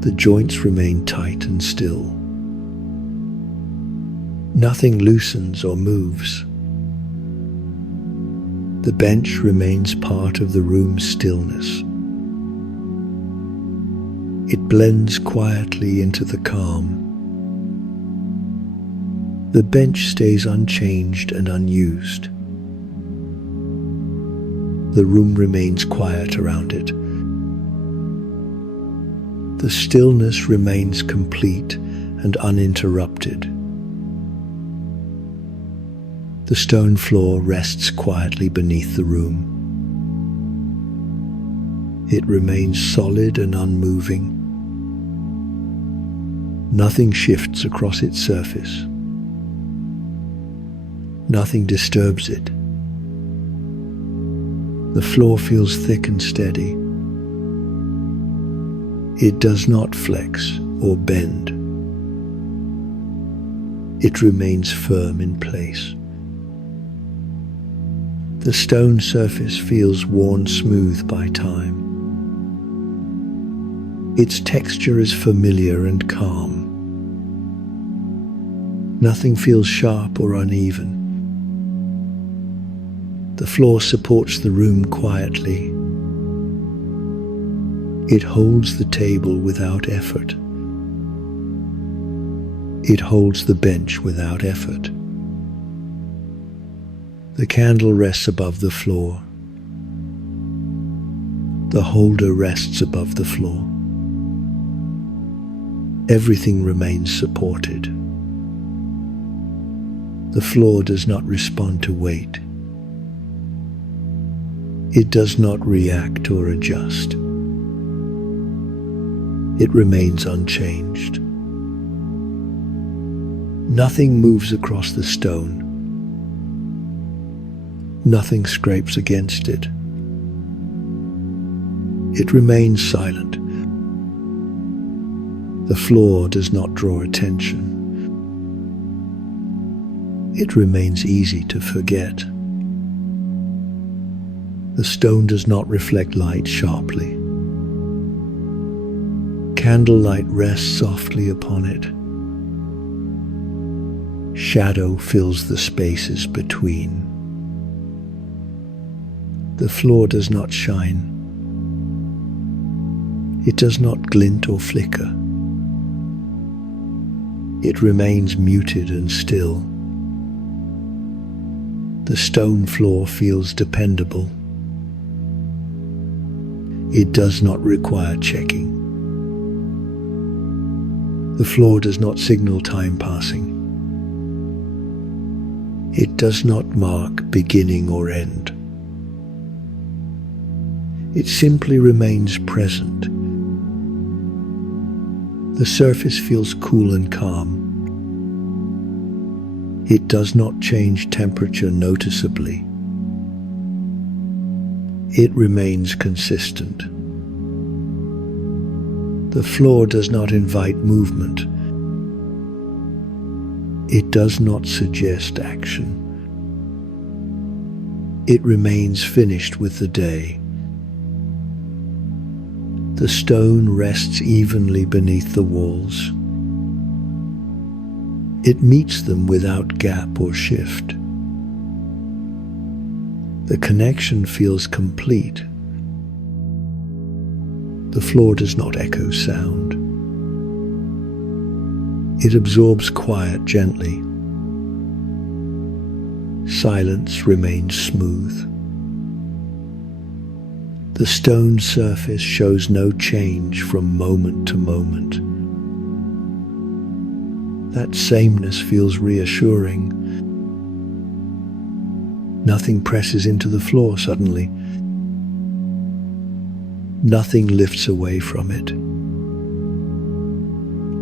The joints remain tight and still. Nothing loosens or moves. The bench remains part of the room's stillness. It blends quietly into the calm. The bench stays unchanged and unused. The room remains quiet around it. The stillness remains complete and uninterrupted. The stone floor rests quietly beneath the room. It remains solid and unmoving. Nothing shifts across its surface. Nothing disturbs it. The floor feels thick and steady. It does not flex or bend. It remains firm in place. The stone surface feels worn smooth by time. Its texture is familiar and calm. Nothing feels sharp or uneven. The floor supports the room quietly. It holds the table without effort. It holds the bench without effort. The candle rests above the floor. The holder rests above the floor. Everything remains supported. The floor does not respond to weight. It does not react or adjust. It remains unchanged. Nothing moves across the stone. Nothing scrapes against it. It remains silent. The floor does not draw attention. It remains easy to forget. The stone does not reflect light sharply. Candlelight rests softly upon it. Shadow fills the spaces between. The floor does not shine. It does not glint or flicker. It remains muted and still. The stone floor feels dependable. It does not require checking. The floor does not signal time passing. It does not mark beginning or end. It simply remains present. The surface feels cool and calm. It does not change temperature noticeably. It remains consistent. The floor does not invite movement. It does not suggest action. It remains finished with the day. The stone rests evenly beneath the walls. It meets them without gap or shift. The connection feels complete. The floor does not echo sound. It absorbs quiet gently. Silence remains smooth. The stone surface shows no change from moment to moment. That sameness feels reassuring. Nothing presses into the floor suddenly. Nothing lifts away from it.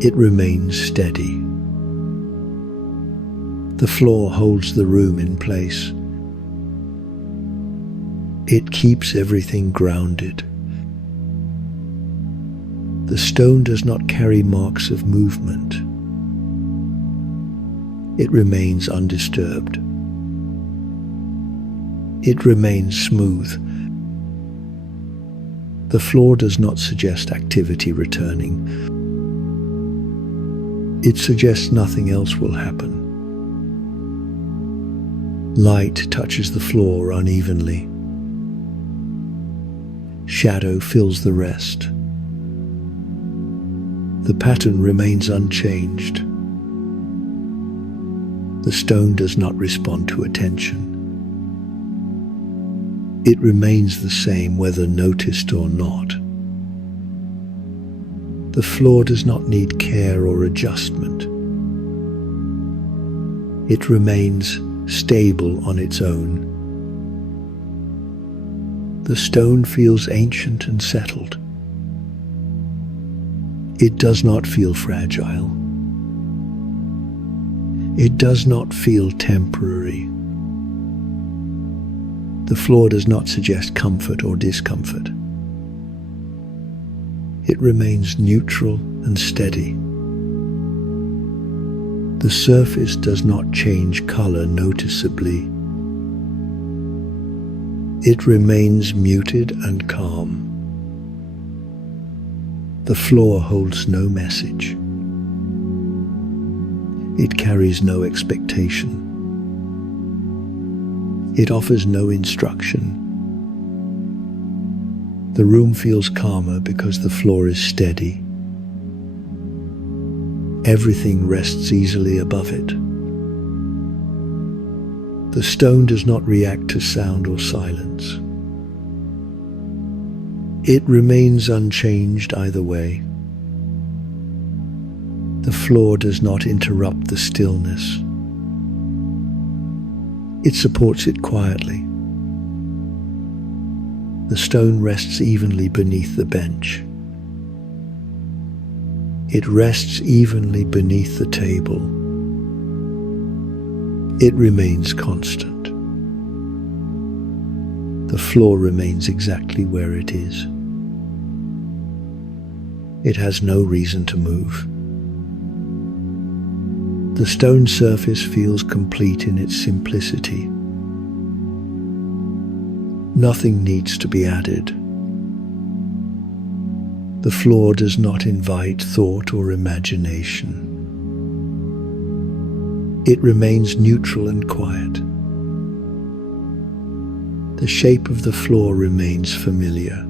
It remains steady. The floor holds the room in place. It keeps everything grounded. The stone does not carry marks of movement. It remains undisturbed. It remains smooth. The floor does not suggest activity returning. It suggests nothing else will happen. Light touches the floor unevenly. Shadow fills the rest. The pattern remains unchanged. The stone does not respond to attention. It remains the same whether noticed or not. The floor does not need care or adjustment. It remains stable on its own. The stone feels ancient and settled. It does not feel fragile. It does not feel temporary. The floor does not suggest comfort or discomfort. It remains neutral and steady. The surface does not change color noticeably. It remains muted and calm. The floor holds no message. It carries no expectation. It offers no instruction. The room feels calmer because the floor is steady. Everything rests easily above it. The stone does not react to sound or silence. It remains unchanged either way. The floor does not interrupt the stillness. It supports it quietly. The stone rests evenly beneath the bench. It rests evenly beneath the table. It remains constant. The floor remains exactly where it is. It has no reason to move. The stone surface feels complete in its simplicity. Nothing needs to be added. The floor does not invite thought or imagination. It remains neutral and quiet. The shape of the floor remains familiar.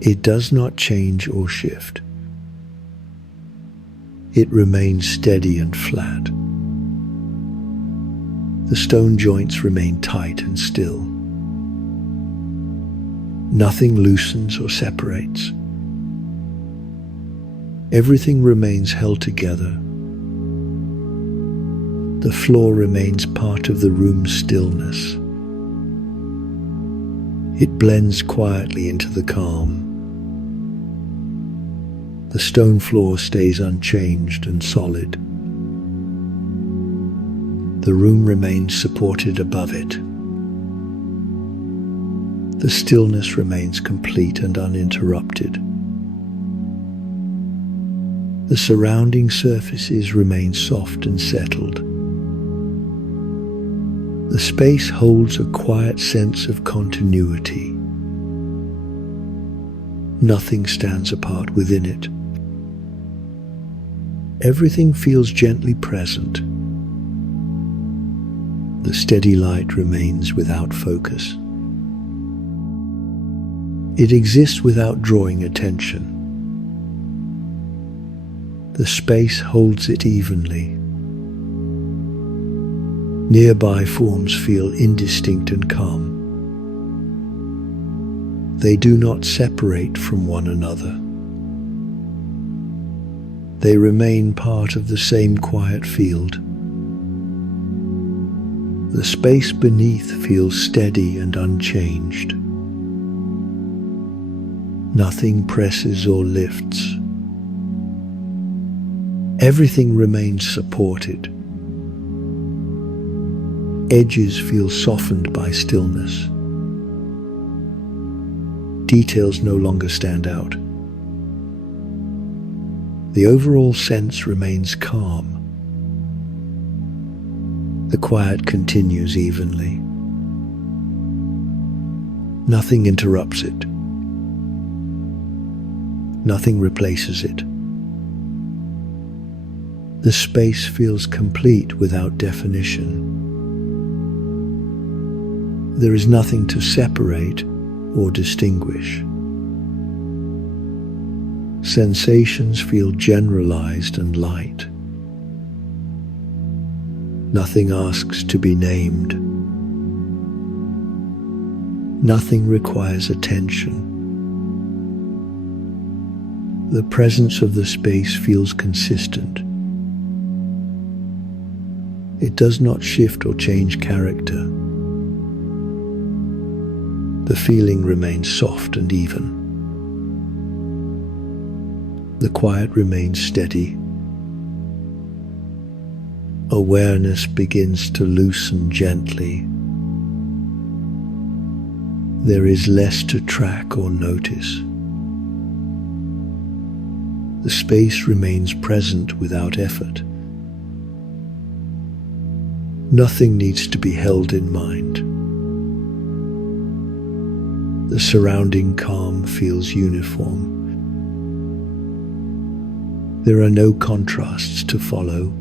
It does not change or shift. It remains steady and flat. The stone joints remain tight and still. Nothing loosens or separates. Everything remains held together. The floor remains part of the room's stillness. It blends quietly into the calm. The stone floor stays unchanged and solid. The room remains supported above it. The stillness remains complete and uninterrupted. The surrounding surfaces remain soft and settled. The space holds a quiet sense of continuity. Nothing stands apart within it. Everything feels gently present. The steady light remains without focus. It exists without drawing attention. The space holds it evenly. Nearby forms feel indistinct and calm. They do not separate from one another. They remain part of the same quiet field. The space beneath feels steady and unchanged. Nothing presses or lifts. Everything remains supported. Edges feel softened by stillness. Details no longer stand out. The overall sense remains calm. The quiet continues evenly. Nothing interrupts it. Nothing replaces it. The space feels complete without definition. There is nothing to separate or distinguish. Sensations feel generalized and light. Nothing asks to be named. Nothing requires attention. The presence of the space feels consistent. It does not shift or change character. The feeling remains soft and even. The quiet remains steady. Awareness begins to loosen gently. There is less to track or notice. The space remains present without effort. Nothing needs to be held in mind. The surrounding calm feels uniform. There are no contrasts to follow.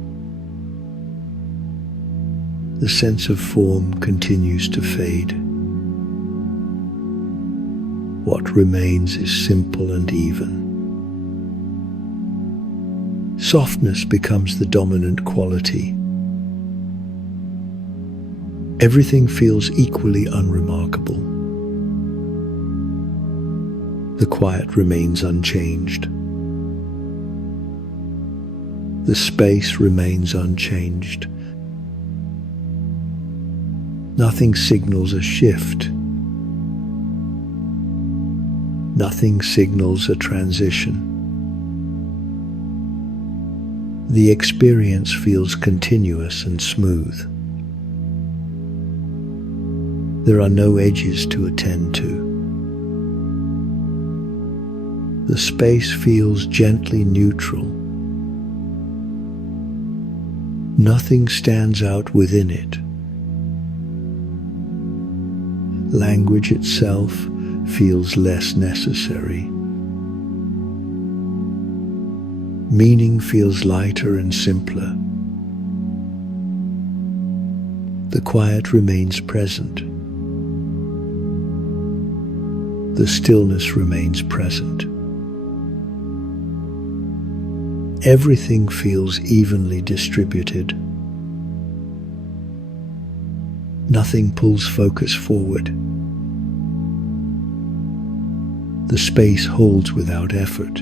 The sense of form continues to fade. What remains is simple and even. Softness becomes the dominant quality. Everything feels equally unremarkable. The quiet remains unchanged. The space remains unchanged. Nothing signals a shift. Nothing signals a transition. The experience feels continuous and smooth. There are no edges to attend to. The space feels gently neutral. Nothing stands out within it. Language itself feels less necessary. Meaning feels lighter and simpler. The quiet remains present. The stillness remains present. Everything feels evenly distributed. Nothing pulls focus forward. The space holds without effort.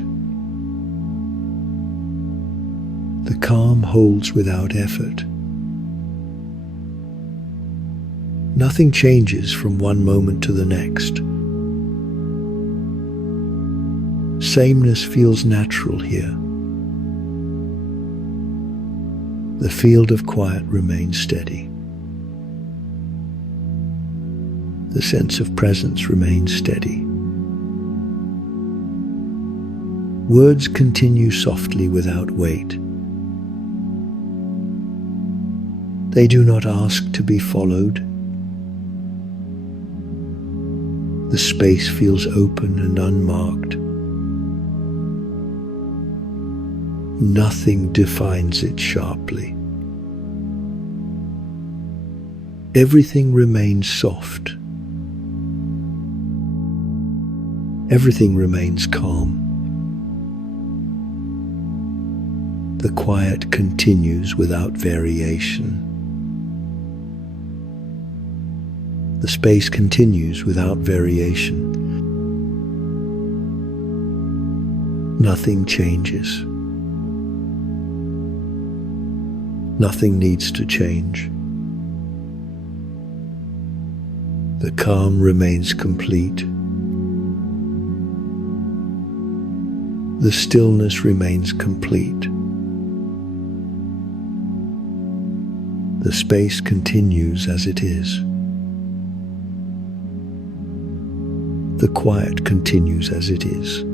The calm holds without effort. Nothing changes from one moment to the next. Sameness feels natural here. The field of quiet remains steady. The sense of presence remains steady. Words continue softly without weight. They do not ask to be followed. The space feels open and unmarked. Nothing defines it sharply. Everything remains soft. Everything remains calm. The quiet continues without variation. The space continues without variation. Nothing changes. Nothing needs to change. The calm remains complete. The stillness remains complete. The space continues as it is. The quiet continues as it is.